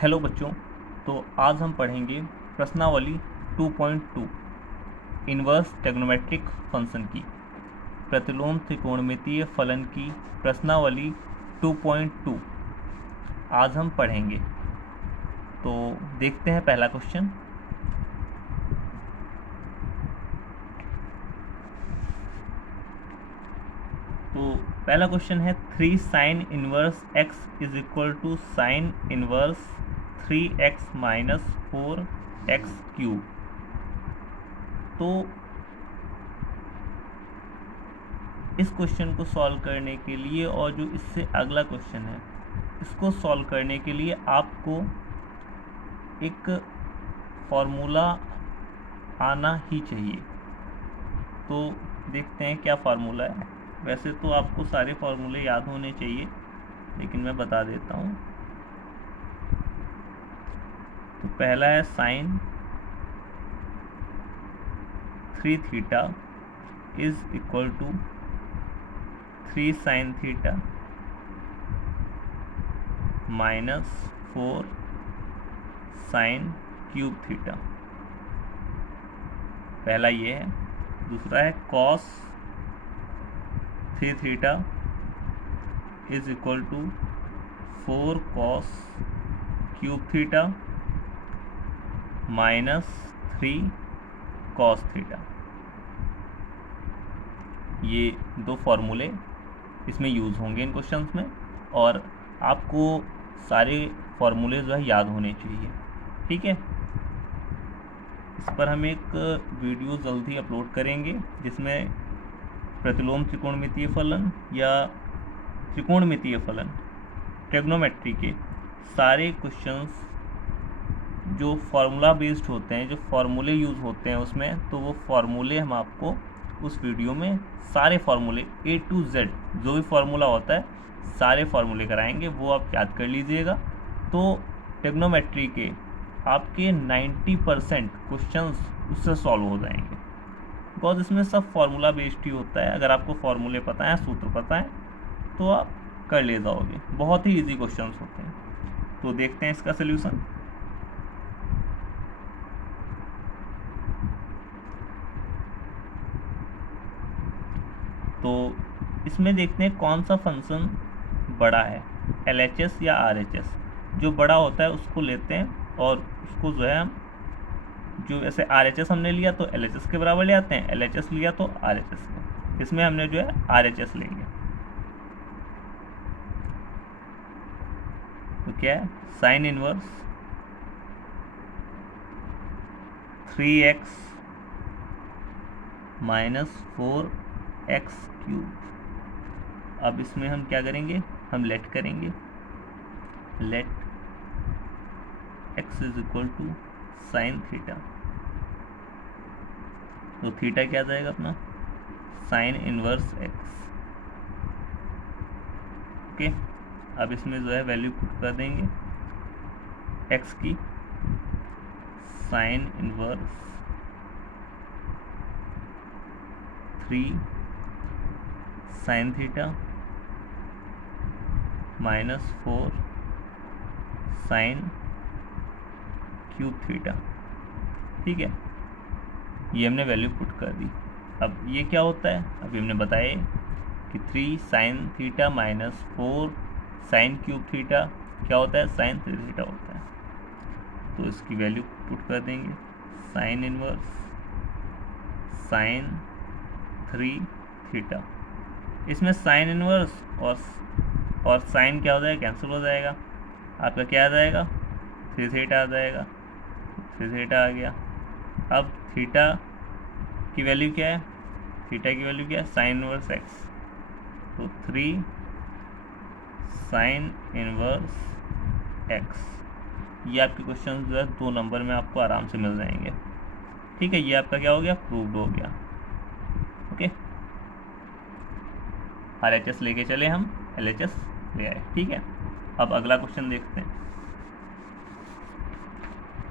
Hello बच्चों। तो आज हम पढ़ेंगे प्रश्नावली 2.2 इन्वर्स ट्रिग्नोमेट्रिक फंक्शन की प्रतिलोम त्रिकोणमितीय फलन की प्रश्नावली 2.2 आज हम पढ़ेंगे। तो देखते हैं पहला क्वेश्चन। तो पहला क्वेश्चन है 3 sine inverse x is equal to sine inverse 3x minus 4x cube. तो इस क्वेश्चन को सॉल्व करने के लिए और जो इससे अगला क्वेश्चन है इसको सॉल्व करने के लिए आपको एक फॉर्मूला आना ही चाहिए। तो देखते हैं क्या फार्मूला है। वैसे तो आपको सारे फार्मूले याद होने चाहिए, लेकिन मैं बता देता हूँ। तो पहला है sine 3 theta is equal to 3 sine theta minus 4 sine cube theta. पहला ये है। दूसरा है cos 3 theta is equal to 4 cos cube theta minus 3 cos theta. ये दो फार्मूले इसमें यूज़ होंगे इन क्वेश्चंस में, और आपको सारे फार्मूले जो है याद होने चाहिए। ठीक है। इस पर हम एक वीडियो जल्दी अपलोड करेंगे जिसमें प्रतिलोम त्रिकोणमितीय फलन या त्रिकोणमितीय फलन ट्रिग्नोमेट्री के सारे क्वेश्चंस जो फार्मूला बेस्ड होते हैं, जो फार्मूले यूज़ होते हैं उसमें, तो वो फार्मूले हम आपको उस वीडियो में सारे फार्मूले A to Z जो भी फार्मूला होता है सारे फार्मूले कराएंगे, वो आप याद कर लीजिएगा। तो ट्रिग्नोमेट्री के आपके 90% क्वेश्चंस उससे सॉल्व हो जाएंगे, बिकॉज इसमें सब फार्मूला बेस्ड ही होता है। अगर आपको फार्मूले पता है, सूत्र पता है, तो आप कर ले जाओगे। बहुत ही इजी क्वेश्चंस होते हैं। तो देखते हैं इसका सल्यूशन। तो इसमें देखते हैं कौन सा फंक्शन बड़ा है, LHS या RHS। जो बड़ा होता है उसको लेते हैं और उसको जो है हम, जो ऐसे RHS हमने लिया तो LHS के बराबर ले आते हैं, LHS लिया तो RHS को। इसमें हमने जो है RHS लेंगे। तो क्या है, sign inverse 3x minus 4x cube. अब इसमें हम क्या करेंगे, हम लेट करेंगे। Let x is equal to sine theta. तो थीटा क्या आ जाएगा अपना, साइन इनवर्स x। ओके। अब इसमें जो है वैल्यू पुट कर देंगे x की, sine inverse 3 sine theta minus 4 sine cube theta. ठीक है, ये हमने वैल्यू पुट कर दी। अब ये क्या होता है, अभी हमने बताया कि 3 sine theta minus 4 sine cube theta क्या होता है, साइन 3 थीटा होता है। तो इसकी वैल्यू पुट कर देंगे, साइन इनवर्स साइन 3 थीटा। इसमें साइन इनवर्स और साइन क्या हो जाएगा, कैंसिल हो जाएगा। आपका क्या आ जाएगा, 3 थीटा आ जाएगा। 3 थीटा आ गया। अब थीटा की वैल्यू क्या है, थीटा की वैल्यू क्या है, साइन इनवर्स एक्स। तो 3 साइन इनवर्स एक्स। ये आपके क्वेश्चन जो है 2 नंबर में आपको आराम से मिल जाएंगे। ठीक है, ये आपका क्या हो गया, प्रूव्ड हो गया। ओके, RHS लेके चले हम, LHS ले आए। ठीक है, अब अगला क्वेश्चन देखते हैं।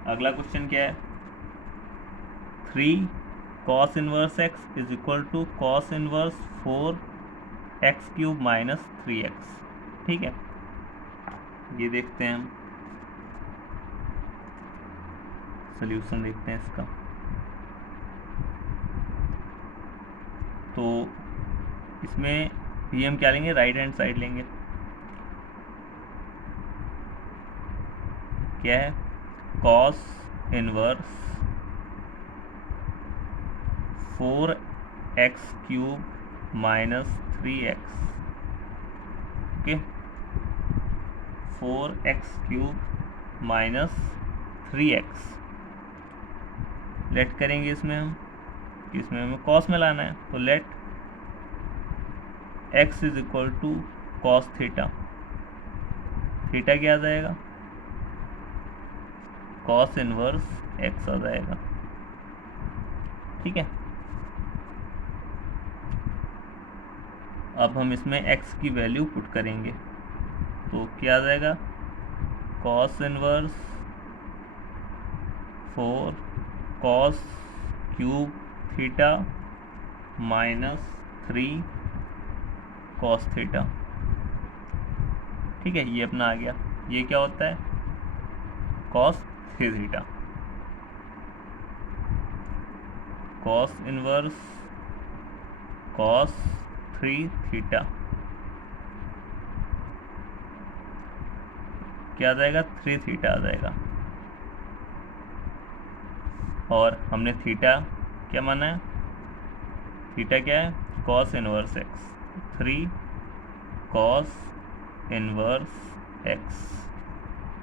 अगला क्वेश्चन क्या है, 3 cos inverse x is equal to cos inverse 4x cube minus 3x। ठीक है, ये देखते हैं हम। सॉल्यूशन देखते हैं इसका। तो इसमें ये हम क्या लेंगे, राइट हैंड साइड लेंगे। क्या है, cos inverse 4x³ minus 3x। Okay, 4x³ minus 3x let करेंगे इसमें हमें कॉस में लाना है, तो let x is equal to cos theta. Theta क्या आ जाएगा, कॉस इनवर्स x आ जाएगा। ठीक है, अब हम इसमें x की वैल्यू पुट करेंगे, तो क्या आ जाएगा, cos inverse 4 cos cube theta minus 3 cos theta. ठीक है, ये अपना आ गया। ये क्या होता है, cos 3 theta. Cos inverse cos 3 theta क्या आ जाएगा, 3 थीटा आ जाएगा। और हमने थीटा क्या माना है, थीटा क्या है, cos inverse x, 3 cos inverse x।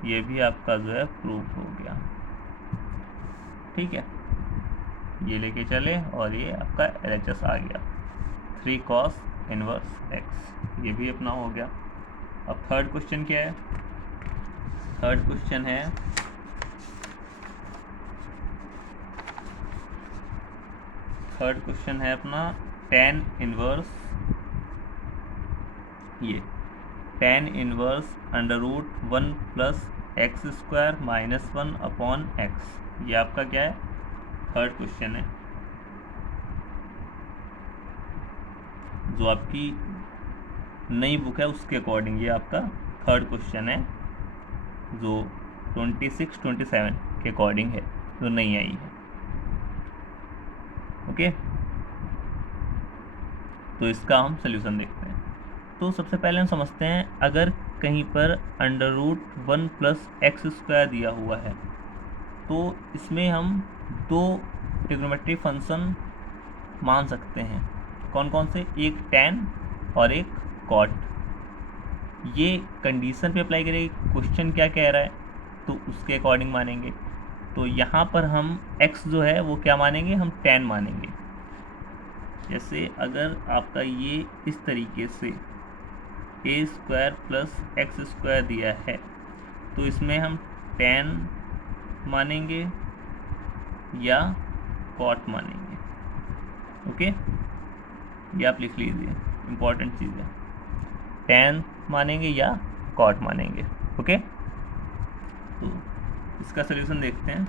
ये भी आपका जो है प्रूव हो गया। ठीक है, ये लेके चले और ये आपका LHS आ गया, 3 कॉस इनवर्स x। ये भी अपना हो गया। अब थर्ड क्वेश्चन क्या है, थर्ड क्वेश्चन है अपना tan इनवर्स, ये tan inverse √1 plus x² minus 1 upon x। ये आपका क्या है, थर्ड क्वेश्चन है। जो आपकी नई बुक है उसके अकॉर्डिंग ये आपका थर्ड क्वेश्चन है, जो 26-27 के अकॉर्डिंग है, जो नहीं आई है। ओके, तो इसका हम सल्यूशन देखते हैं। तो सबसे पहले हम समझते हैं, अगर कहीं पर √1 प्लस x² दिया हुआ है, तो इसमें हम दो ट्रिग्नोमेट्रिक फंक्शन मान सकते हैं। कौन कौन से, एक tan और एक cot। ये कंडीशन पे अप्लाई करेंगे, क्वेश्चन क्या कह रहा है तो उसके अकॉर्डिंग मानेंगे। तो यहाँ पर हम x जो है वो क्या मानेंगे, हम tan मानेंगे। जैसे अगर आपका ये इस तरीके से a² प्लस x² दिया है, तो इसमें हम tan मानेंगे या cot मानेंगे। ओके, ये आप लिख लीजिए, इम्पॉर्टेंट चीज़ है, tan मानेंगे या cot मानेंगे। ओके, तो इसका सलूशन देखते हैं।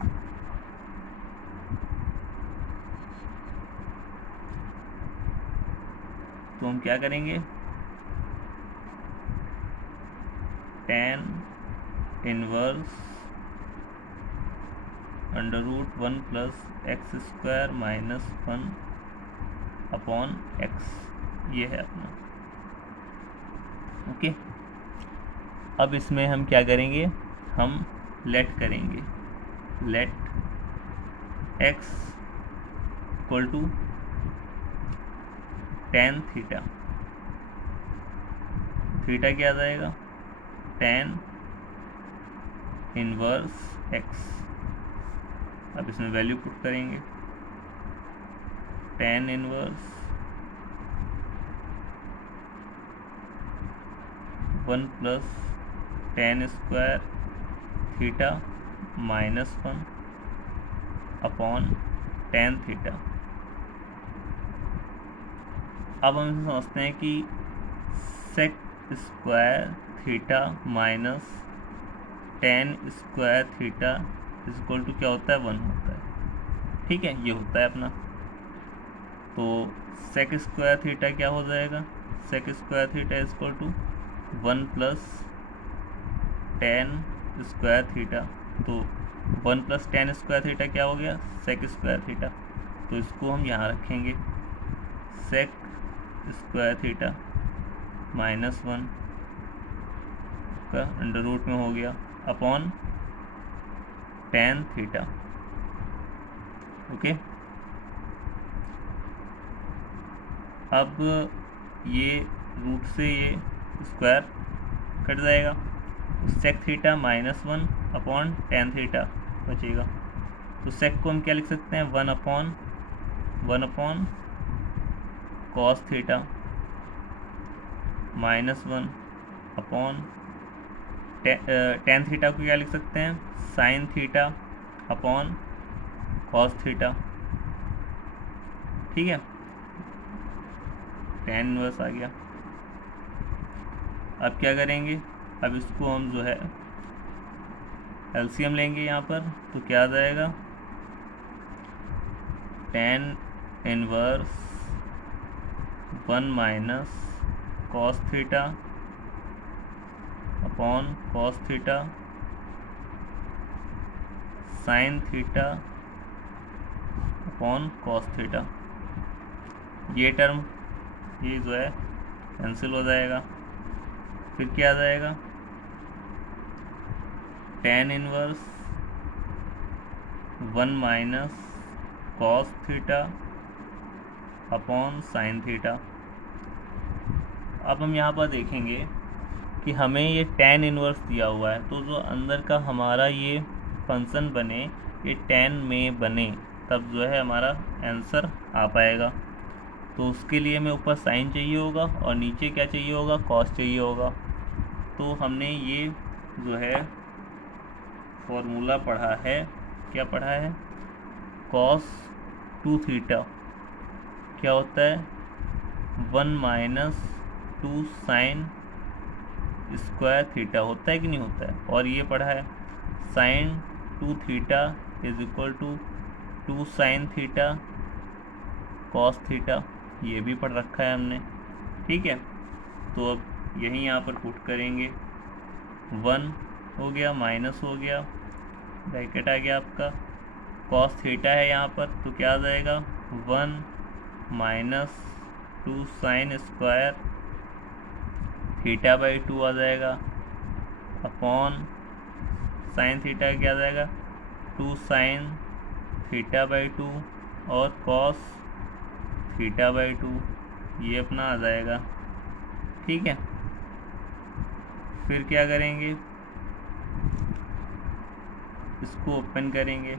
तो हम क्या करेंगे, tan inverse √1 plus x² minus 1 upon x, ये है अपना। ओके, अब इसमें हम क्या करेंगे, हम लेट करेंगे, let x equal to tan theta. Theta क्या आ जाएगा, tan इनवर्स x। अब इसमें वैल्यू पुट करेंगे, tan inverse 1 plus tan² theta minus 1 upon tan theta. अब हम समझते हैं कि sec² theta minus tan² theta is equal to क्या होता है, 1 होता है। ठीक है, ये होता है अपना। तो sec² थीटा क्या हो जाएगा, sec² theta is equal to 1 plus tan² theta तो 1 + tan स्क्वायर थीटा क्या हो गया, सेक स्क्वायर थीटा। तो इसको हम यहाँ रखेंगे, सेक स्क्वायर थीटा -1 का अंडर रूट में हो गया अपॉन tan थीटा। ओके, अब ये रूट से ये स्क्वायर कट जाएगा, तो sec theta -1 upon tan theta बचेगा। तो सेक को हम क्या लिख सकते हैं, 1 upon cos theta -1 upon tan theta को क्या लिख सकते हैं, sign theta upon cos theta. ठीक है, tan इनवर्स आ गया। अब क्या करेंगे, अब इसको हम जो है एलसीएम लेंगे यहाँ पर, तो क्या आ जाएगा, tan inverse 1 minus cos theta upon cos theta sine theta upon cos theta. ये टर्म ये जो है कैंसिल हो जाएगा। फिर क्या आ जाएगा, tan inverse 1 minus cos theta upon sine theta. अब हम यहाँ पर देखेंगे कि हमें ये tan इनवर्स दिया हुआ है, तो जो अंदर का हमारा ये फंक्शन बने, ये tan में बने, तब जो है हमारा आंसर आ पाएगा। तो उसके लिए हमें ऊपर साइन चाहिए होगा और नीचे क्या चाहिए होगा, कॉस चाहिए होगा। तो हमने ये जो है फॉर्मूला पढ़ा है, क्या पढ़ा है, cos 2 थीटा क्या होता है, 1 माइनस 2 साइन स्क्वायर थीटा होता है कि नहीं होता है। और ये पढ़ा है sine 2 theta is equal to 2 sine theta cos theta, ये भी पढ़ रखा है हमने। ठीक है, तो अब यही यहाँ पर पुट करेंगे, 1 हो गया माइनस हो गया, ब्रैकेट आ गया आपका, कॉस थीटा है यहाँ पर, तो क्या आ जाएगा, 1 minus 2 sign square theta by 2 आ जाएगा अपॉन साइन थीटा क्या आ जाएगा, 2 साइन थीटा बाई 2 और कॉस थीटा बाई 2, ये अपना आ जाएगा। ठीक है, फिर क्या करेंगे, इसको ओपन करेंगे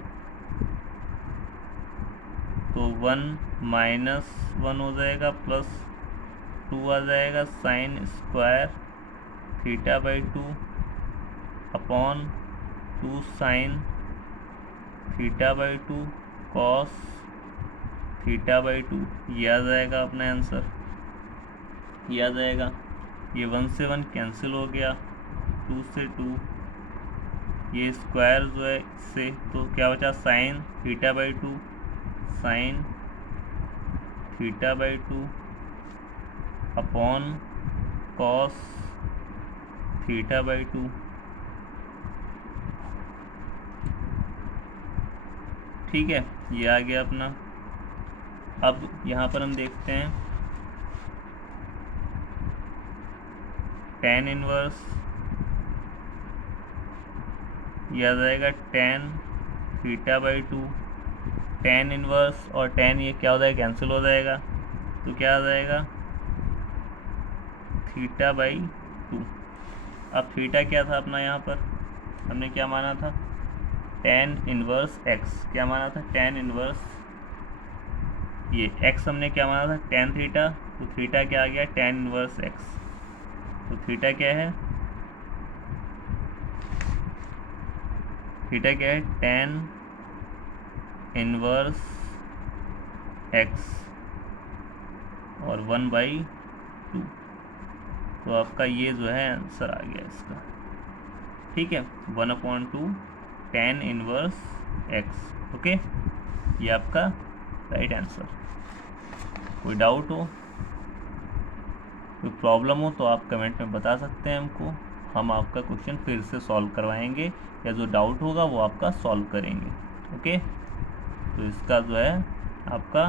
तो 1 माइनस 1 हो जाएगा प्लस 2 आ जाएगा sign square theta by 2 upon 2 sine theta by 2 cos theta by 2, ये आ जाएगा अपना आंसर, ये आ जाएगा। ये 1 से 1 कैंसिल हो गया, 2 से 2, ये स्क्वायर जो है इससे, तो क्या बचा, sine theta by 2 sine theta by 2 upon cos theta by 2। ठीक है, ये आ गया अपना। अब यहाँ पर हम देखते हैं tan इनवर्स, ये आ जाएगा tan theta by 2, tan inverse और tan ये क्या हो जाएगा, कैंसिल हो जाएगा, तो क्या आ जाएगा, थीटा बाई 2। अब थीटा क्या था अपना, यहाँ पर हमने क्या माना था, tan इनवर्स x, क्या माना था, tan इनवर्स, ये x हमने क्या माना था, tan थीटा, तो थीटा क्या आ गया, tan इनवर्स x। तो थीटा क्या है, थीटा क्या है, tan इनवर्स x और 1/2। तो आपका ये जो है आंसर आ गया इसका। ठीक है, 1/2 tan इनवर्स x। ओके, ये आपका राइट आंसर। कोई डाउट हो, कोई प्रॉब्लम हो तो आप कमेंट में बता सकते हैं हमको। हम आपका क्वेश्चन फिर से सॉल्व करवाएंगे, या जो डाउट होगा वो आपका सॉल्व करेंगे। ओके, तो इसका जो है आपका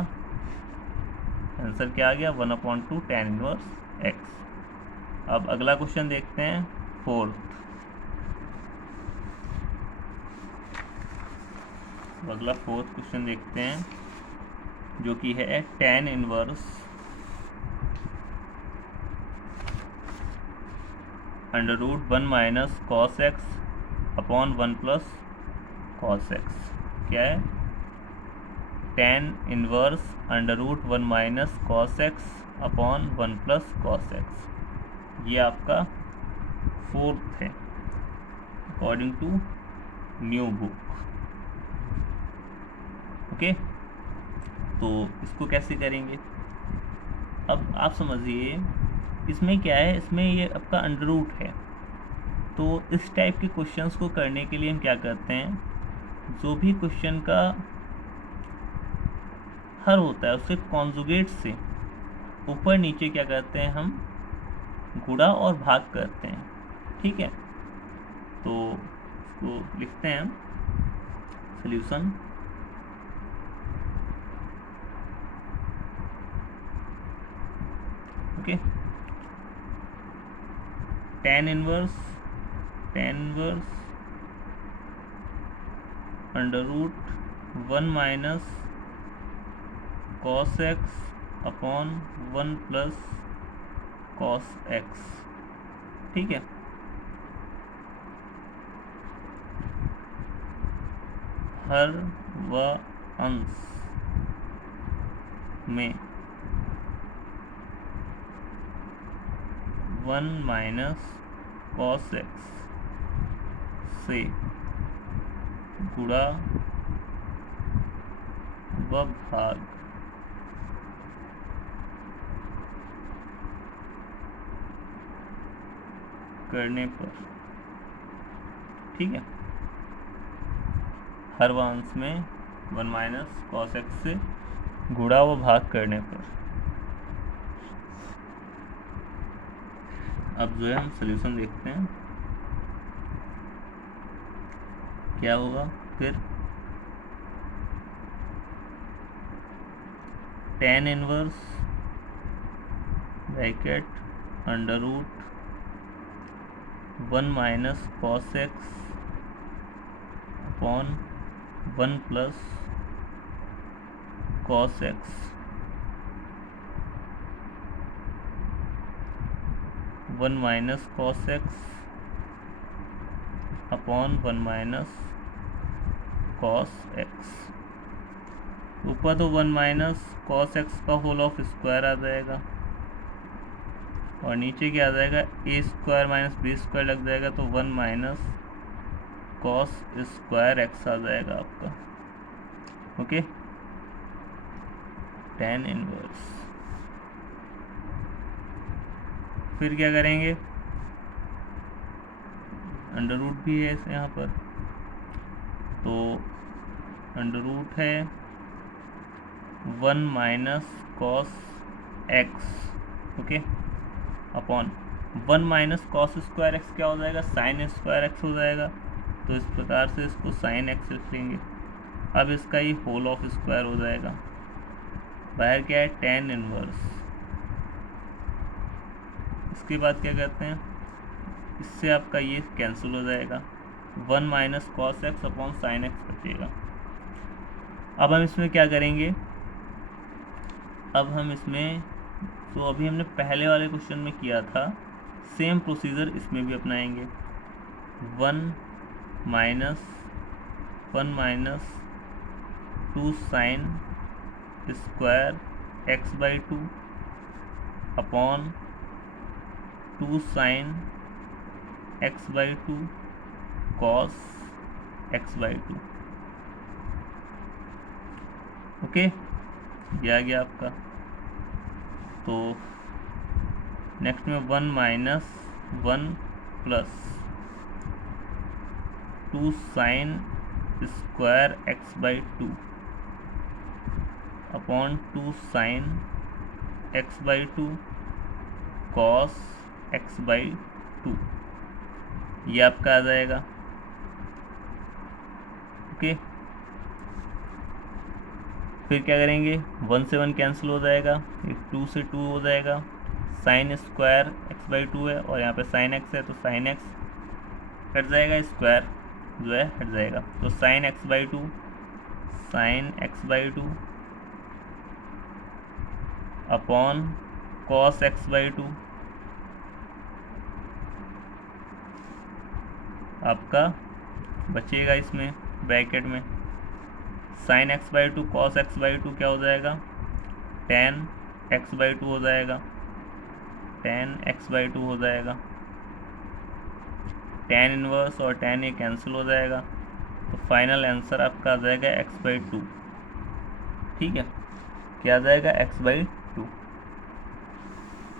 आंसर क्या आ गया, 1/2 tan इनवर्स x। अब अगला क्वेश्चन देखते हैं, फोर्थ। अगला फोर्थ क्वेश्चन देखते हैं, जो कि है tan inverse √1 minus cos x upon 1 plus cos x. क्या है, tan inverse √1 minus cos x upon 1 plus cos x. ये आपका फोर्थ है according to new book. Okay, तो इसको कैसे करेंगे, अब आप समझिए इसमें क्या है, इसमें ये आपका अंडर रूट है। तो इस टाइप के क्वेश्चंस को करने के लिए हम क्या करते हैं, जो भी क्वेश्चन का हर होता है उसके कॉन्जुगेट से ऊपर नीचे क्या करते हैं, हम गुणा और भाग करते हैं। ठीक है, तो इसको लिखते हैं हम solution. Okay, tan inverse √1 minus cos x upon 1 plus cos x। ठीक है, हर व अंश में 1 माइनस cos x से गुणा व भाग करने पर। ठीक है, हर व अंश में 1 माइनस कॉस एक्स से गुणा व भाग करने पर। अब जो है हम सॉल्यूशन देखते हैं क्या होगा। फिर tan inverse bracket √1 minus cos x upon 1 plus cos x 1 minus cos x upon 1 minus cos x. ऊपर तो 1 माइनस कॉस एक्स का होल ऑफ स्क्वायर आ जाएगा, और नीचे क्या आ जाएगा, ए स्क्वायर माइनस बी स्क्वायर लग जाएगा, तो 1 माइनस कॉस स्क्वायर एक्स आ जाएगा आपका। Okay, tan inverse. फिर क्या करेंगे, अंडर रूट भी है यहाँ पर, तो अंडर रूट है 1 minus cos x. Okay, upon 1 minus cos square x क्या हो जाएगा, साइन स्क्वायर एक्स हो जाएगा। तो इस प्रकार से इसको साइन एक्स लिख लेंगे। अब इसका ही होल ऑफ स्क्वायर हो जाएगा। बाहर क्या है, tan इनवर्स। इसके बाद क्या करते हैं, इससे आपका ये कैंसिल हो जाएगा, 1 minus cos x upon sine x बचेगा। अब हम इसमें क्या करेंगे, अब हम इसमें, तो अभी हमने पहले वाले क्वेश्चन में किया था, सेम प्रोसीजर इसमें भी अपनाएंगे। 1 minus 2 sine square x by 2 upon 2 sine x by 2 cos x by 2। Okay, ये आ गया आपका। तो नेक्स्ट में 1 minus 1 plus 2 sine square x by 2 upon 2 sine x by 2 cos x by 2। ये आपका आ जाएगा। ओके, फिर क्या करेंगे, 1 से 1 कैंसिल हो जाएगा, 2 से 2 हो जाएगा, साइन स्क्वायर x/2 है और यहाँ पे साइन x है तो साइन x कट जाएगा, स्क्वायर जो है हट जाएगा, तो sign x/2 upon cos x/2 आपका बचेगा इसमें ब्रैकेट में, साइन x/2 कॉस x/2 क्या हो जाएगा, tan x/2 हो जाएगा, tan x/2 हो जाएगा, tan इनवर्स और tan ये कैंसिल हो जाएगा, तो फाइनल आंसर आपका आ जाएगा x/2। ठीक है, क्या आ जाएगा, x/2।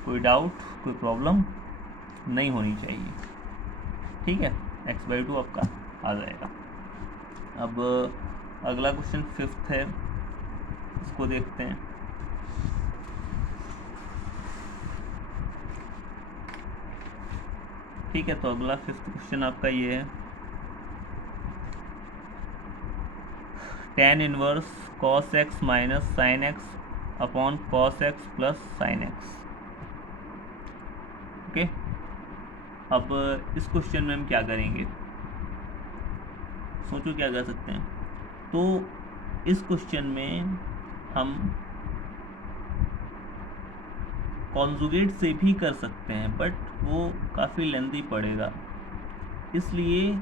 कोई डाउट, कोई प्रॉब्लम नहीं होनी चाहिए। ठीक है, x/2 आपका आ जाएगा। अब अगला क्वेश्चन 5th है, इसको देखते हैं। ठीक है, तो अगला 5th क्वेश्चन आपका ये है, tan inverse cos x minus sine x upon cos x plus sine x। Okay, अब इस क्वेश्चन में हम क्या करेंगे, सोचो क्या कर सकते हैं। तो इस क्वेश्चन में हम कॉन्जुगेट से भी कर सकते हैं, बट वो काफ़ी लेंथी पड़ेगा, इसलिए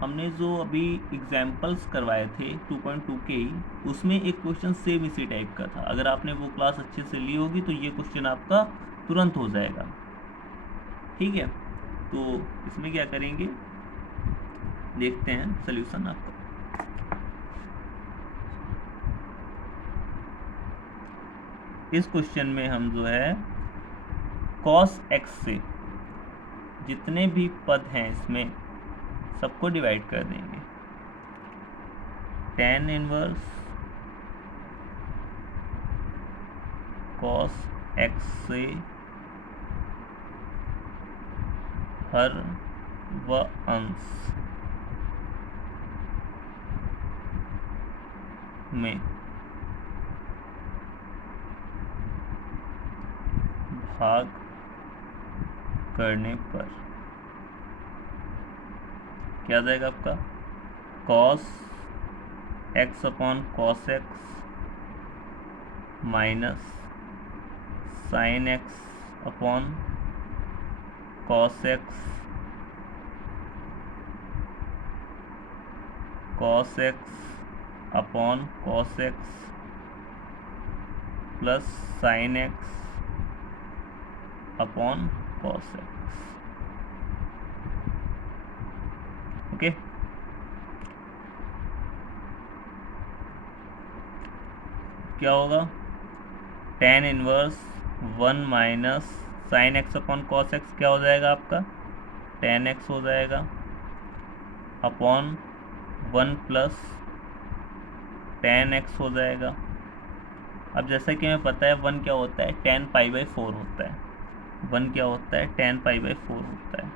हमने जो अभी एग्जाम्पल्स करवाए थे 2.2 के ही, उसमें एक क्वेश्चन सेम इसी टाइप का था। अगर आपने वो क्लास अच्छे से ली होगी तो ये क्वेश्चन आपका तुरंत हो जाएगा। ठीक है, तो इसमें क्या करेंगे, देखते हैं सल्यूशन आपका। इस क्वेश्चन में हम जो है cos x से जितने भी पद हैं इसमें सबको डिवाइड कर देंगे, tan इनवर्स cos x से हर व अंश में भाग करने पर क्या आ जाएगा आपका, cos x upon cos x minus sine x upon cos x upon cos x plus sine x upon cos x। Okay, क्या होगा, tan inverse 1 minus sine x upon cos x क्या हो जाएगा आपका, tan x हो जाएगा, upon 1 plus tan x हो जाएगा। अब जैसा कि हमें पता है 1 क्या होता है, tan π/4 होता है, 1 क्या होता है, tan π/4 होता है।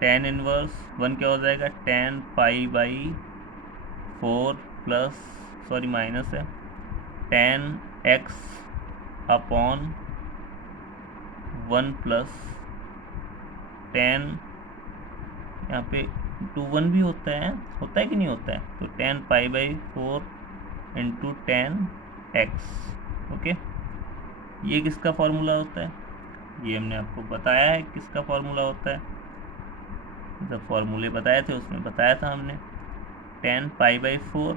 tan इनवर्स 1 क्या हो जाएगा, tan π/4 प्लस सॉरी माइनस है tan x upon 1 plus tan, यहाँ पे 2 1 भी होता है कि नहीं होता है, तो tan π/4 into tan x। Okay, ये किसका फॉर्मूला होता है, ये हमने आपको बताया है किसका फॉर्मूला होता है, जब फॉर्मूले बताए थे उसमें बताया था हमने, tan π/4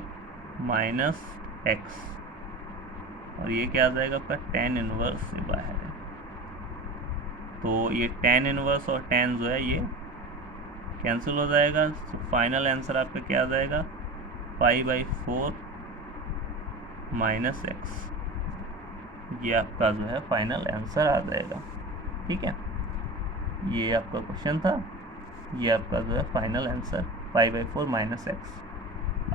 माइनस x, और ये क्या आ जाएगा आपका, tan इनवर्स से बाहर है, तो ये tan इनवर्स और tan जो है ये कैंसिल हो जाएगा, तो फाइनल आंसर आपका क्या आ जाएगा, π/4 माइनस x, ये आपका जो है फाइनल आंसर आ जाएगा। ठीक है, ये आपका क्वेश्चन था, ये आपका जो है फाइनल आंसर π/4 माइनस x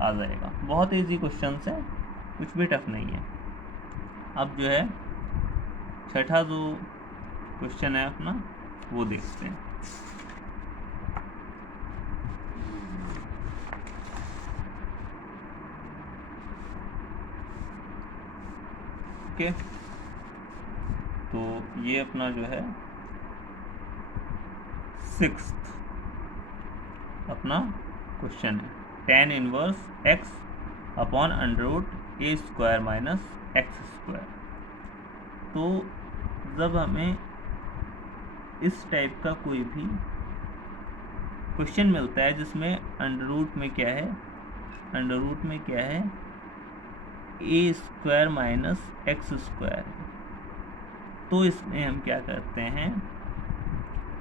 आ जाएगा। बहुत इजी क्वेश्चन है, कुछ भी टफ नहीं है। अब जो है छठा जो क्वेश्चन है अपना वो देखते हैं। ओके, तो ये अपना जो है 6th अपना क्वेश्चन है, tan inverse x upon under root a square minus x square. तो जब हमें इस टाइप का कोई भी क्वेश्चन मिलता है जिसमें अंडर रूट में क्या है, अंडर रूट में क्या है, ए स्क्वायर माइनस एक्स स्क्वायर, तो इसमें हम क्या करते हैं,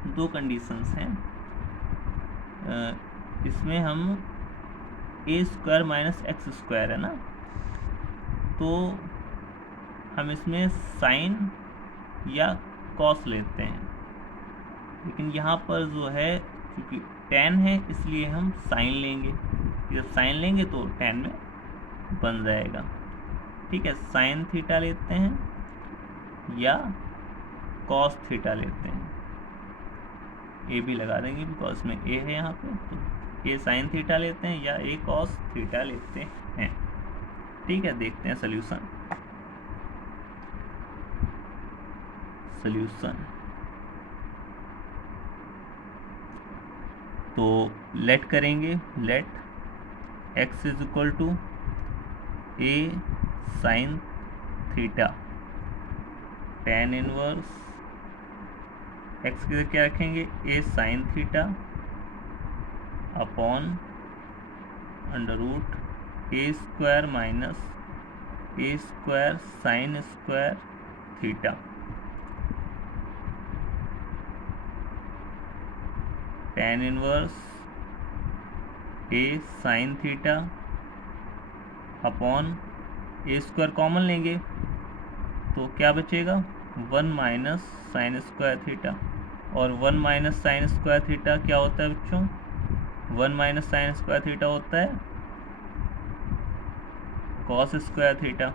दो कंडीशंस हैं। इसमें हम ए स्क्वायर माइनस एक्स स्क्वायर है ना, तो हम इसमें साइन या कॉस लेते हैं, लेकिन यहाँ पर जो है क्योंकि tan है इसलिए हम साइन लेंगे, जब साइन लेंगे तो tan में बन जाएगा। ठीक है, साइन थीटा लेते हैं या कॉस थीटा लेते हैं, ए भी लगा देंगे बिकॉज में ए है यहाँ पे, तो ए साइन थीटा लेते हैं या ए कॉस थीटा लेते हैं। ठीक है, देखते हैं सॉल्यूशन। तो लेट करेंगे, let x is equal to a sine theta tan inverse x की जगह क्या रखेंगे, a sine theta upon under root a square minus a square sine square theta. tan inverse a sine theta upon a square common लेंगे तो क्या बचेगा, 1 minus sign square theta, और 1 minus sign square theta क्या होता है बच्चों, 1 minus sign square theta होता है cos square theta.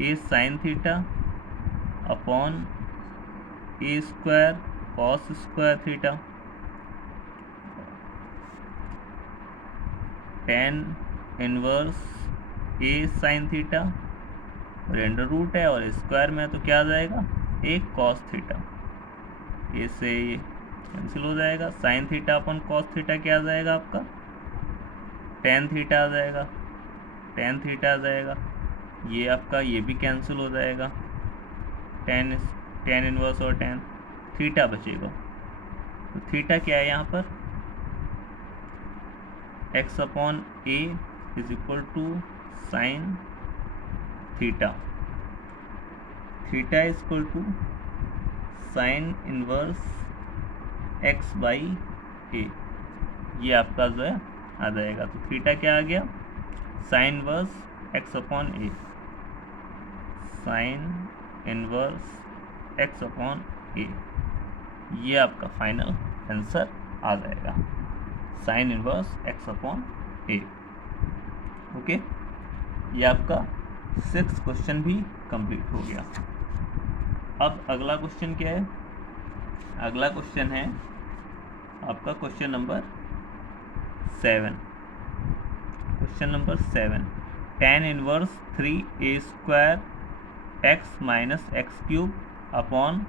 A sine theta upon a square cos square theta, tan inverse a sine theta, और अंडर रूट है और स्क्वायर में तो क्या आ जाएगा, एक कॉस थीटा, ए से ये कैंसिल हो जाएगा, साइन थीटा अपन कॉस थीटा क्या आ जाएगा आपका, tan थीटा आ जाएगा, tan थीटा आ जाएगा, ये आपका ये भी कैंसिल हो जाएगा, tan इनवर्स और tan थीटा बचेगा। तो थीटा क्या है यहाँ पर, x upon a is equal to sine theta, theta is equal to sine inverse x by a, ये आपका जो है आ जाएगा। तो थीटा क्या आ गया, साइन इनवर्स x अपॉन ए, साइन इनवर्स x अपॉन ए, ये आपका फाइनल आंसर आ जाएगा, sign inverse x upon a. Okay, ये आपका 6th क्वेश्चन भी कंप्लीट हो गया। अब अगला क्वेश्चन क्या है, अगला क्वेश्चन है आपका question number 7। Question number 7, tan inverse 3a square x minus x cube upon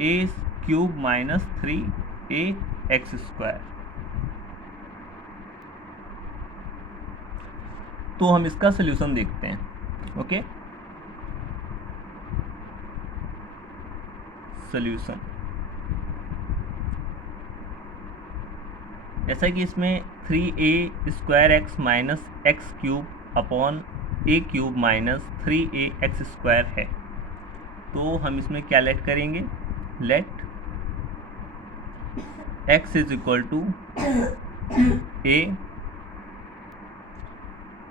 a cube minus 3a x square. तो हम इसका सॉल्यूशन देखते हैं। ओके, सॉल्यूशन जैसा कि इसमें 3a square x minus x cube upon a cube minus 3a x square है, तो हम इसमें क्या लेट करेंगे, let x is equal to a,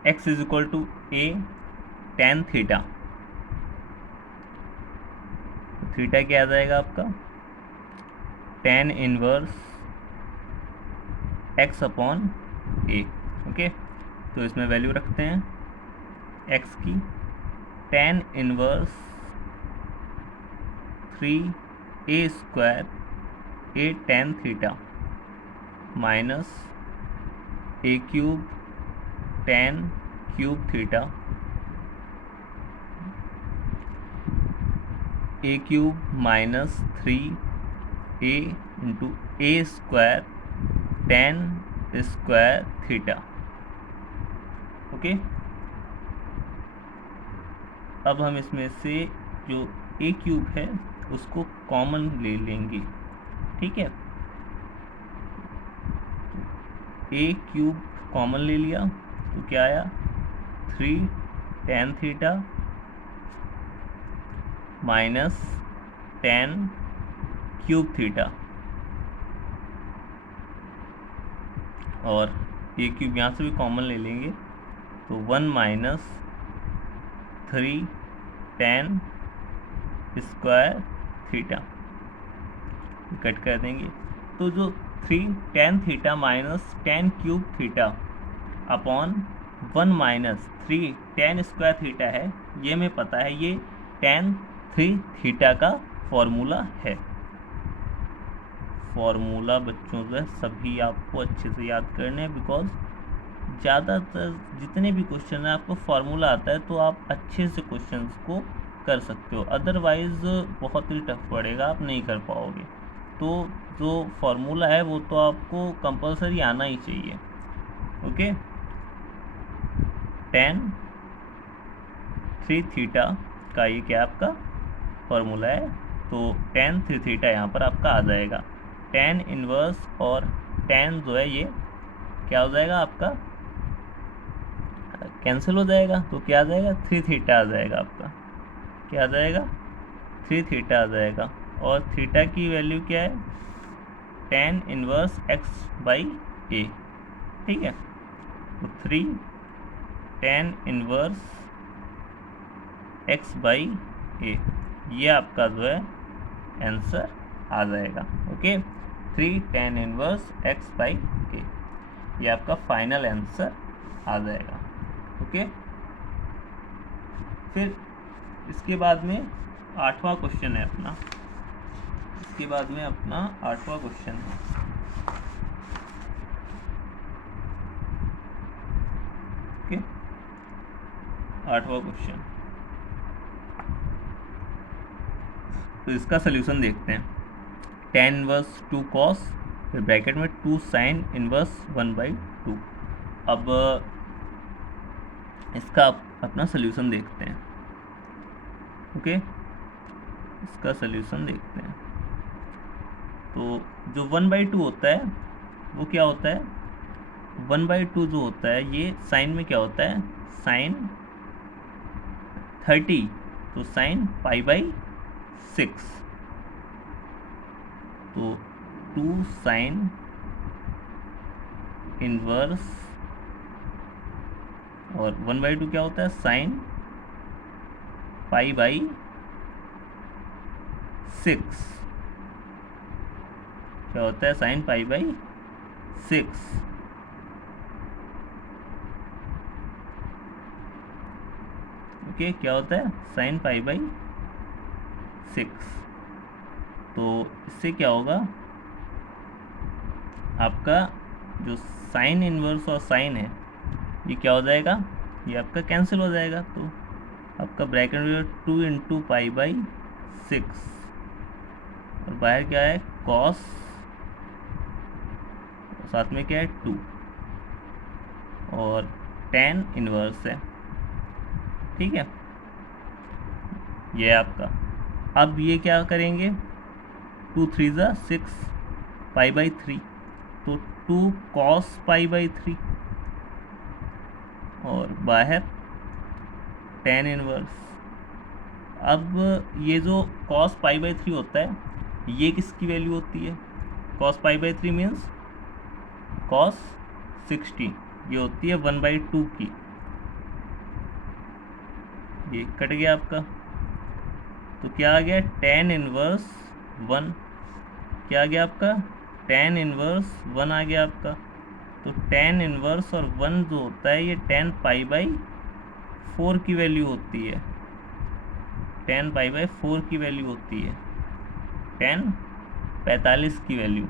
x is equal to a tan theta, theta क्या आ जाएगा आपका, tan inverse x upon a. Okay, तो इसमें वैल्यू रखते हैं x की, tan inverse 3a square a tan theta minus a cube tan cube theta a cube minus 3a into a square tan square theta. Okay, अब हम इसमें से जो ए क्यूब है उसको कॉमन ले लेंगे। ठीक है, ए क्यूब कॉमन ले लिया तो क्या आया 3 tan theta minus tan cube theta, और ए क्यूब यहाँ से भी कॉमन ले लेंगे तो 1 minus 3 tan square theta cut कर देंगे। तो जो 3 tan theta minus tan cube theta upon 1 minus 3 tan square theta है, ये हमें पता है ये tan 3 थीटा का फॉर्मूला है। फॉर्मूला बच्चों से सभी आपको अच्छे से याद करने हैं, बिकॉज ज़्यादातर जितने भी क्वेश्चन है आपको फार्मूला आता है तो आप अच्छे से क्वेश्चंस को कर सकते हो, अदरवाइज़ बहुत ही टफ पड़ेगा, आप नहीं कर पाओगे। तो जो फार्मूला है वो तो आपको कंपलसरी आना ही चाहिए। ओके, tan 3 थीटा का ये क्या आपका फार्मूला है, तो tan 3 थीटा यहाँ पर आपका आ जाएगा। tan इनवर्स और tan जो है ये क्या हो जाएगा आपका, कैंसिल हो जाएगा, तो क्या आ जाएगा 3 थीटा आ जाएगा आपका, क्या आ जाएगा 3 थीटा आ जाएगा। और थीटा की वैल्यू क्या है tan inverse x by a. ठीक है, तो 3 tan inverse x by a, ये आपका जो है आंसर आ जाएगा। Okay, 3 tan inverse x by a, ये आपका फाइनल आंसर आ जाएगा। ओके, फिर इसके बाद में 8वां क्वेश्चन है अपना, इसके बाद में अपना 8वां क्वेश्चन है। ओके, 8वां क्वेश्चन, तो इसका सल्यूशन देखते हैं। tan इनवर्स 2 cos, फिर ब्रैकेट में 2 sin इनवर्स 1/2। अब इसका अपना सल्यूशन देखते हैं। ओके, इसका सल्यूशन देखते हैं। तो जो 1/2 होता है वो क्या होता है, 1/2 जो होता है ये साइन में क्या होता है sin 30, तो sin π/6, तो 2 sin इनवर्स, और 1/2 क्या होता है sin π/6, क्या होता है sin π/6। ओके, क्या होता है sin π/6। तो इससे क्या होगा आपका जो साइन इनवर्स और साइन है ये क्या हो जाएगा, ये आपका कैंसिल हो जाएगा। तो आपका ब्रैकेट में 2 इंटू π/6, और बाहर क्या है कॉस, साथ में क्या है 2, और tan इनवर्स है। ठीक है, ये आपका, अब ये क्या करेंगे 2 3 ज़ा 6 π/3, तो 2 cos π/3, और बाहर tan इनवर्स। अब ये जो cos π/3 होता है ये किसकी वैल्यू होती है, cos π/3 मीन्स cos 60, ये होती है 1/2 की, ये कट गया आपका। तो क्या आ गया tan इनवर्स 1, क्या आ गया आपका tan इनवर्स 1 आ गया आपका। तो tan इनवर्स और 1 जो होता है ये tan π/4 की वैल्यू होती है, tan π/4 की वैल्यू होती है, tan 45 की वैल्यू।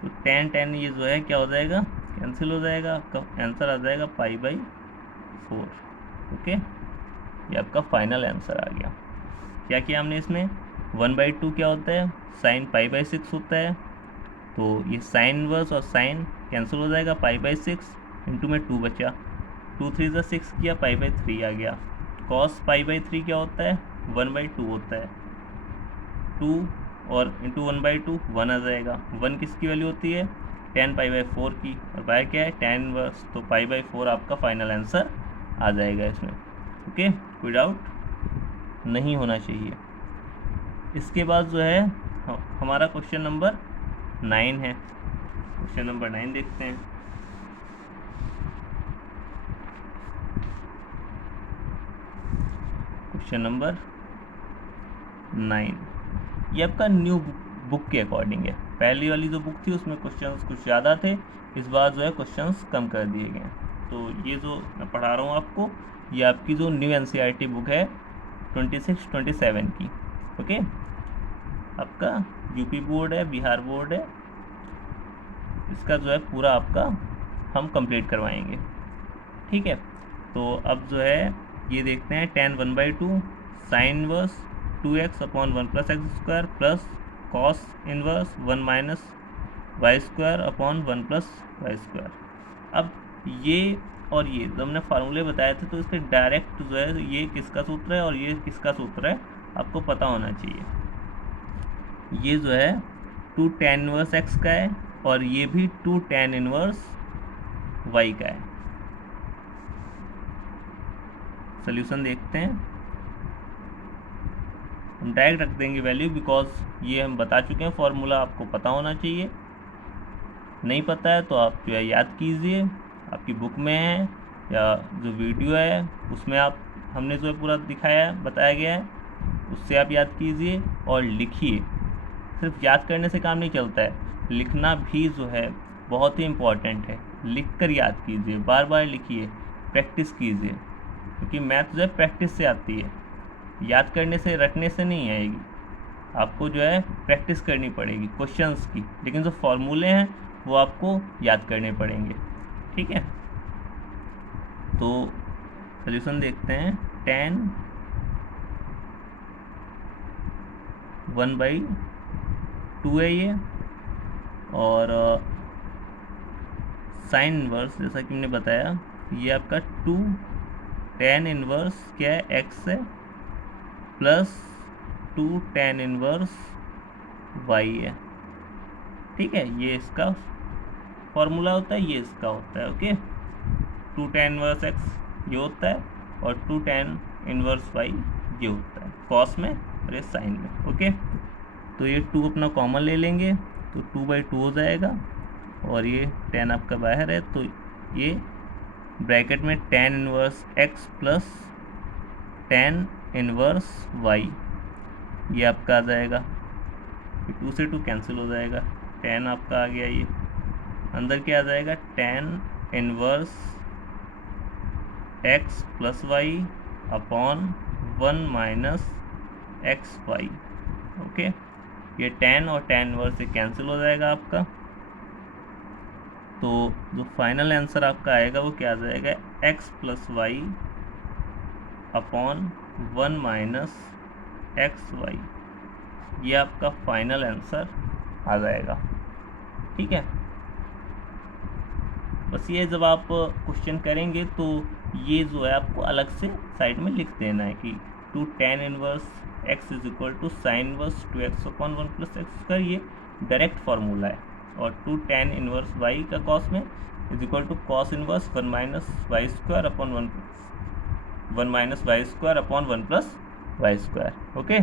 तो tan ये जो है क्या हो जाएगा कैंसिल हो जाएगा, आपका आंसर आ जाएगा π/4। ओके, ये आपका फाइनल आंसर आ गया। क्या किया हमने इसमें, 1/2 क्या होता है, साइन π/6 होता है, तो ये साइन इनवर्स और साइन कैंसिल हो जाएगा, π/6 इंटू में 2 बचा, 2 3 ज़ा 6 किया, π/3 आ गया। कॉस π/3 क्या होता है, 1/2 होता है, 2 और इंटू 1/2 1 आ जाएगा। 1 किसकी वैल्यू होती है, tan π/4 की, और बाय क्या है tan इनवर्स, तो π/4 आपका फाइनल आंसर आ जाएगा इसमें। ओके, कोई डाउट नहीं होना चाहिए। इसके बाद जो है हमारा क्वेश्चन नंबर 9 है। क्वेश्चन नंबर 9 देखते हैं। क्वेश्चन नंबर 9 ये आपका न्यू बुक के अकॉर्डिंग है। पहली वाली जो बुक थी उसमें क्वेश्चंस कुछ ज़्यादा थे, इस बार जो है क्वेश्चंस कम कर दिए गए। तो ये जो मैं पढ़ा रहा हूँ आपको, ये आपकी जो न्यू NCERT बुक है 26-27 की। ओके, आपका यूपी बोर्ड है, बिहार बोर्ड है, इसका जो है पूरा आपका हम कंप्लीट करवाएंगे। ठीक है, तो अब जो है ये देखते हैं, tan 1/2 sign inverse 2x upon 1 + x² plus cos inverse 1 - y² upon 1 + y²। अब ये और ये जो हमने फार्मूले बताए थे, तो इसके डायरेक्ट जो है ये किसका सूत्र है और ये किसका सूत्र है आपको पता होना चाहिए। ये जो है 2 tan इनवर्स x का है और ये भी 2 tan इनवर्स y का है। सोल्यूशन देखते हैं, हम डायरेक्ट रख देंगे वैल्यू, बिकॉज ये हम बता चुके हैं फॉर्मूला, आपको पता होना चाहिए। नहीं पता है तो आप जो है याद कीजिए, आपकी बुक में है या जो वीडियो है उसमें आप हमने जो है पूरा दिखाया है, बताया गया है, उससे आप याद कीजिए और लिखिए। सिर्फ याद करने से काम नहीं चलता है, लिखना भी जो है बहुत ही इम्पॉर्टेंट है। लिख कर याद कीजिए, बार बार लिखिए, प्रैक्टिस कीजिए, क्योंकि मैथ जो है प्रैक्टिस से आती है, याद करने से रटने से नहीं आएगी। आपको जो है प्रैक्टिस करनी पड़ेगी क्वेश्चंस की, लेकिन जो फॉर्मूले हैं वो आपको याद करने पड़ेंगे। ठीक है, तो सोल्यूशन देखते हैं। tan 1/2 है ये, और साइन इनवर्स जैसा कि हमने बताया, ये आपका 2 tan इनवर्स क्या है, x है, प्लस 2 tan इनवर्स y है। ठीक है, ये इसका फॉर्मूला होता है, ये इसका होता है। ओके, 2 tan इनवर्स x ये होता है और 2 tan इनवर्स y ये होता है कॉस में और ये साइन में। ओके, तो ये 2 अपना कॉमन ले लेंगे तो 2/2 हो जाएगा, और ये tan आपका बाहर है, तो ये ब्रैकेट में tan inverse x plus tan inverse y ये आपका आ जाएगा, 2 से 2 कैंसिल हो जाएगा, tan आपका आ गया, ये अंदर क्या आ जाएगा, tan inverse x plus y upon 1 - xy। Okay, ये tan और tan इनवर्स से कैंसिल हो जाएगा आपका, तो जो फाइनल आंसर आपका आएगा वो क्या आ जाएगा, x plus y upon 1 - xy। ये आपका फाइनल आंसर आ जाएगा। ठीक है, बस ये जब आप क्वेश्चन करेंगे तो ये जो है आपको अलग से साइड में लिख देना है कि 2 tan inverse x is equal to sine inverse 2x upon 1 + x², ये डायरेक्ट फार्मूला है, और 2 tan इनवर्स y का कॉस में is equal to cos inverse 1 - y² upon 1 - y² upon 1 + y²। Okay,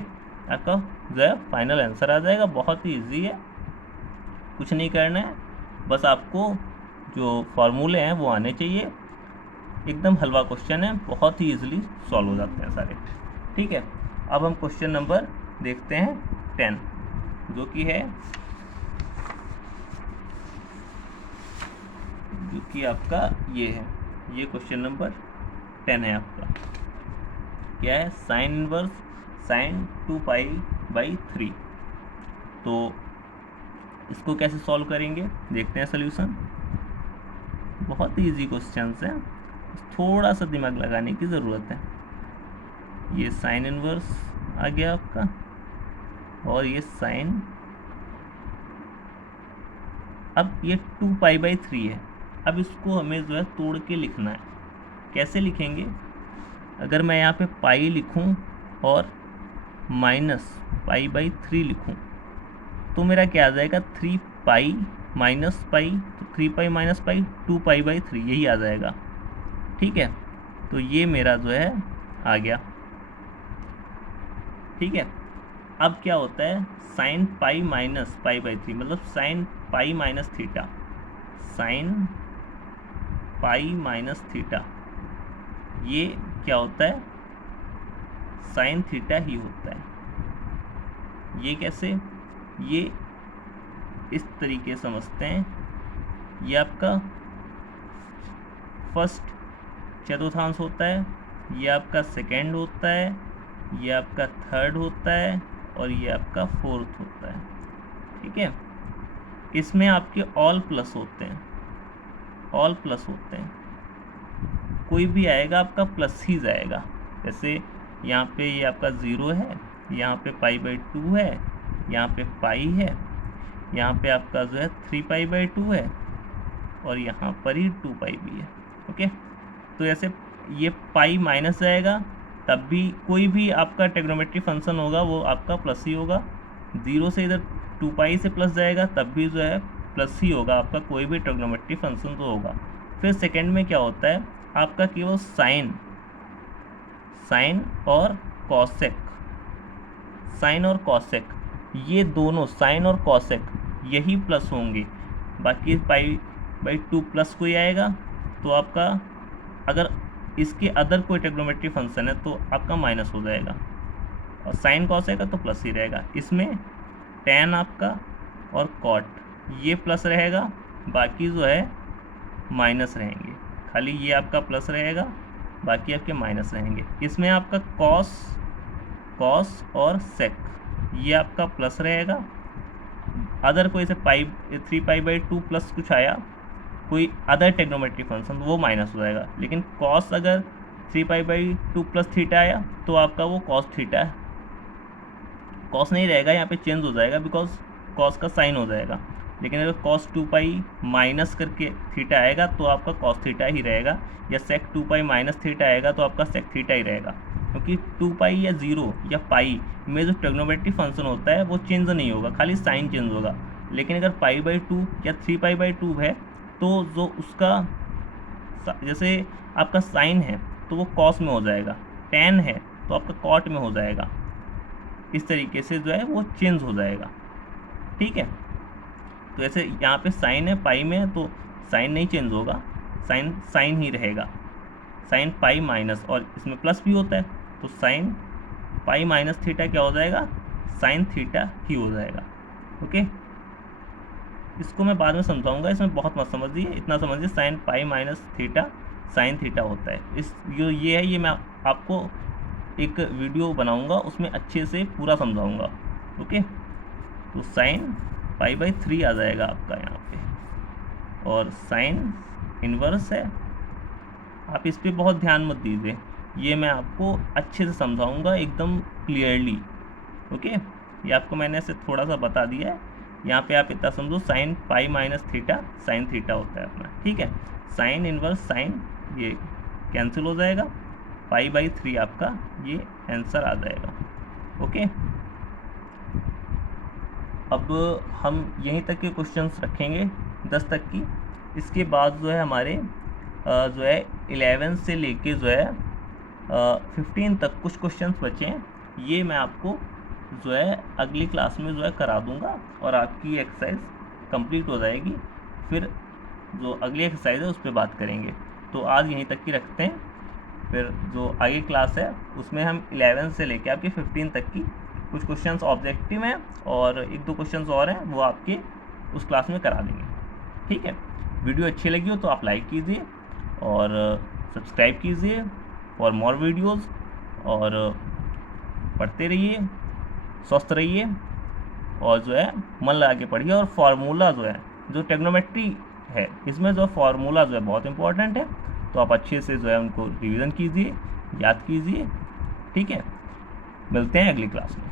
आपका जो है फाइनल आंसर आ जाएगा। बहुत ही ईजी है, कुछ नहीं करना है, बस आपको जो फार्मूले हैं वो आने चाहिए। एकदम हलवा क्वेश्चन है, बहुत ही ईजिली सॉल्व हो जाते हैं सारे। ठीक है, अब हम क्वेश्चन नंबर देखते हैं 10, जो कि है, जो कि आपका ये है, ये क्वेश्चन नंबर 10 है आपका। क्या है, साइन इनवर्स साइन 2π/3। तो इसको कैसे सॉल्व करेंगे देखते हैं सोल्यूशन। बहुत ही इजी क्वेश्चन है, थोड़ा सा दिमाग लगाने की ज़रूरत है। ये साइन इनवर्स आ गया आपका, और ये साइन, अब ये 2π/3 है। अब इसको हमें जो है तोड़ के लिखना है। कैसे लिखेंगे? अगर मैं यहाँ पे पाई लिखूँ और -π/3 लिखूँ तो मेरा क्या आ जाएगा? 3π माइनस पाई, तो 3π माइनस पाई 2π/3 यही आ जाएगा। ठीक है, तो ये मेरा जो है आ गया। ठीक है, अब क्या होता है? साइन पाई माइनस π/3 मतलब sine pi minus theta, sine pi minus theta, ये क्या होता है? साइन थीटा ही होता है। ये कैसे? ये इस तरीके समझते हैं, ये आपका फर्स्ट चतुर्थांश होता है, ये आपका सेकेंड होता है, ये आपका थर्ड होता है, और ये आपका फोर्थ होता है। ठीक है, इसमें आपके ऑल प्लस होते हैं, ऑल प्लस होते हैं, कोई भी आएगा आपका प्लस ही जाएगा। जैसे यहाँ पे ये आपका 0 है, यहाँ पे π/2 है, यहाँ पे पाई है, यहाँ पे आपका जो है 3π/2 है, और यहाँ पर ही 2π भी है। ओके, तो ऐसे ये पाई माइनस जाएगा, तब भी कोई भी आपका ट्रिग्नोमेट्री फंक्शन होगा वो आपका प्लस ही होगा। 0 से इधर 2π से प्लस जाएगा, तब भी जो है प्लस ही होगा आपका, कोई भी ट्रिग्नोमेट्री फंक्शन तो होगा। फिर सेकेंड में क्या होता है? आपका केवल साइन, साइन और कॉसेक, साइन और कॉसेक, ये दोनों साइन और कॉसेक यही प्लस होंगे, बाकी π/2 प्लस कोई आएगा तो आपका, अगर इसके अदर कोई ट्रिग्नोमेट्री फंक्शन है तो आपका माइनस हो जाएगा, और साइन कॉसेक का तो प्लस ही रहेगा। इसमें टैन आपका और कॉट ये प्लस रहेगा, बाकी जो है माइनस रहेंगे, खाली ये आपका प्लस रहेगा, बाकी आपके माइनस रहेंगे। इसमें आपका कॉस, कॉस और सेक ये आपका प्लस रहेगा, अदर कोई से 3π/2 प्लस कुछ आया, कोई अदर ट्रिग्नोमेट्री फंक्शन, वो माइनस हो जाएगा। लेकिन कॉस अगर 3π/2 प्लस थीटा आया तो आपका वो कॉस थीटा है, कॉस नहीं रहेगा, यहाँ पे चेंज हो जाएगा बिकॉज कॉस का साइन हो जाएगा। लेकिन अगर कॉस 2π माइनस करके थीटा आएगा तो आपका कॉस थीटा ही रहेगा, या सेक 2π माइनस थीटा आएगा तो आपका सेक थीटा ही रहेगा, क्योंकि 2π या 0 या पाई में जो ट्रिग्नोमेट्री फंक्शन होता है वो चेंज नहीं होगा, खाली साइन चेंज होगा। लेकिन अगर π/2 या 3π/2 है तो जो उसका, जैसे आपका साइन है तो वो कॉस में हो जाएगा, टैन है तो आपका कॉट में हो जाएगा, इस तरीके से जो है वो चेंज हो जाएगा। ठीक है, तो ऐसे यहाँ पे साइन है पाई में है तो साइन नहीं चेंज होगा, साइन साइन ही रहेगा, साइन पाई माइनस, और इसमें प्लस भी होता है तो साइन पाई माइनस थीटा क्या हो जाएगा? साइन थीटा ही हो जाएगा। ओके, इसको मैं बाद में समझाऊंगा, इसमें बहुत मत समझिए, इतना समझिए sine pi minus theta sine theta होता है। इस ये है, ये मैं आपको एक वीडियो बनाऊंगा उसमें अच्छे से पूरा समझाऊंगा। ओके, तो साइन π/3 आ जाएगा आपका यहाँ पे, और साइन इन्वर्स है, आप इस पर बहुत ध्यान मत दीजिए, ये मैं आपको अच्छे से समझाऊंगा एकदम क्लियरली। ओके, ये आपको मैंने ऐसे थोड़ा सा बता दिया है, यहाँ पे आप इतना समझो sine pi minus theta sine theta होता है अपना। ठीक है, साइन इन्वर्स साइन ये कैंसिल हो जाएगा, π/3 आपका ये आंसर आ जाएगा। ओके, अब हम यहीं तक के क्वेश्चंस रखेंगे 10 तक की। इसके बाद जो है हमारे जो है 11 से लेके जो है 15 तक कुछ क्वेश्चंस बचे हैं, ये मैं आपको जो है अगली क्लास में जो है करा दूंगा, और आपकी एक्सरसाइज कंप्लीट हो जाएगी। फिर जो अगली एक्सरसाइज है उस पर बात करेंगे। तो आज यहीं तक की रखते हैं, फिर जो आगे क्लास है उसमें हम 11 से लेके आपके 15 तक की कुछ क्वेश्चंस ऑब्जेक्टिव हैं और 1-2 क्वेश्चंस और हैं, वो आपके उस क्लास में करा देंगे। ठीक है, वीडियो अच्छी लगी हो तो आप लाइक कीजिए और सब्सक्राइब कीजिए फॉर मोर वीडियोस, और पढ़ते रहिए, स्वस्थ रहिए, और जो है मन लगा के पढ़िए। और फार्मूला जो है, जो ट्रिग्नोमेट्री है, इसमें जो फार्मूला जो है बहुत इंपॉर्टेंट है, तो आप अच्छे से जो है उनको रिवीजन कीजिए, याद कीजिए, ठीक है, मिलते हैं अगली क्लास में।